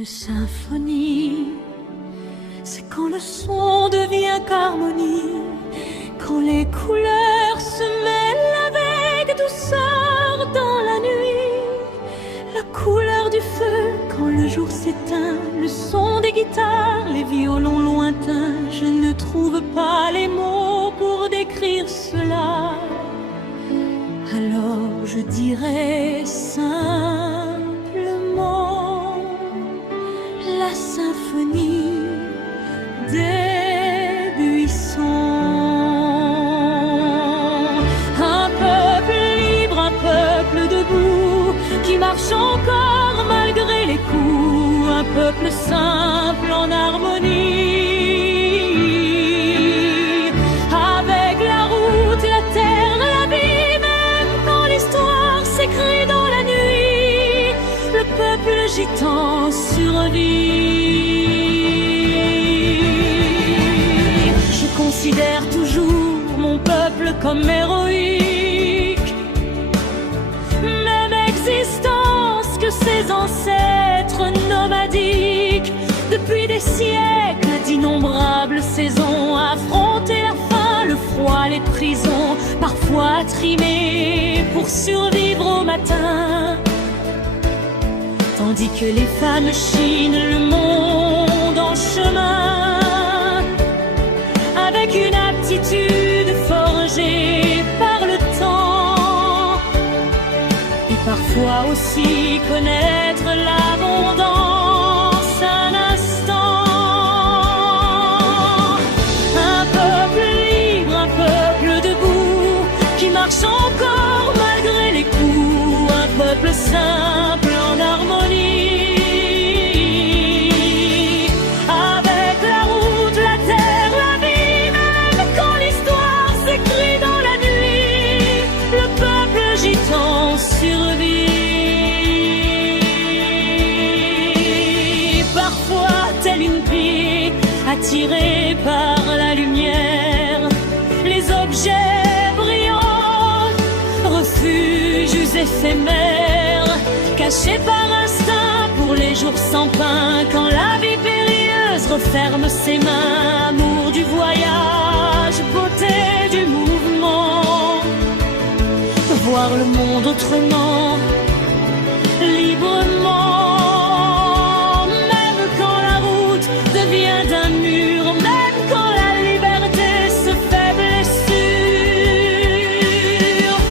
Une symphonie, c'est quand le son devient qu'harmonie, quand les couleurs se mêlent avec douceur dans la nuit. La couleur du feu quand le jour s'éteint, le son des guitares, les violons lointains. Je ne trouve pas les mots pour décrire cela. Alors je dirais simplement la symphonie des buissons. Un peuple libre, un peuple debout, qui marche encore malgré les coups, un peuple simple en harmonie. Avec la route, la terre, la vie, même quand l'histoire s'écrit dans la nuit, le peuple gitan survit. Je considère toujours mon peuple comme héroïque, même existence que ses ancêtres nomadiques. Depuis des siècles, d'innombrables saisons, affronter la faim, le froid, les prisons, parfois trimés pour survivre au matin. Tandis que les femmes chinent le monde en chemin, avec une aptitude forgée par le temps, et parfois aussi connaître l'abondance un instant. Un peuple libre, un peuple debout, qui marche encore malgré les coups, un peuple simple en harmonie. Avec la route, la terre, la vie, même quand l'histoire s'écrit dans la nuit, le peuple gitan survit. Parfois, telle une pie, attirée par la lumière, les objets brillants, refuges éphémères, cachés par instinct pour les jours sans pain. Quand la vie périlleuse referme ses mains, amour du voyage, beauté du mouvement, voir le monde autrement, librement.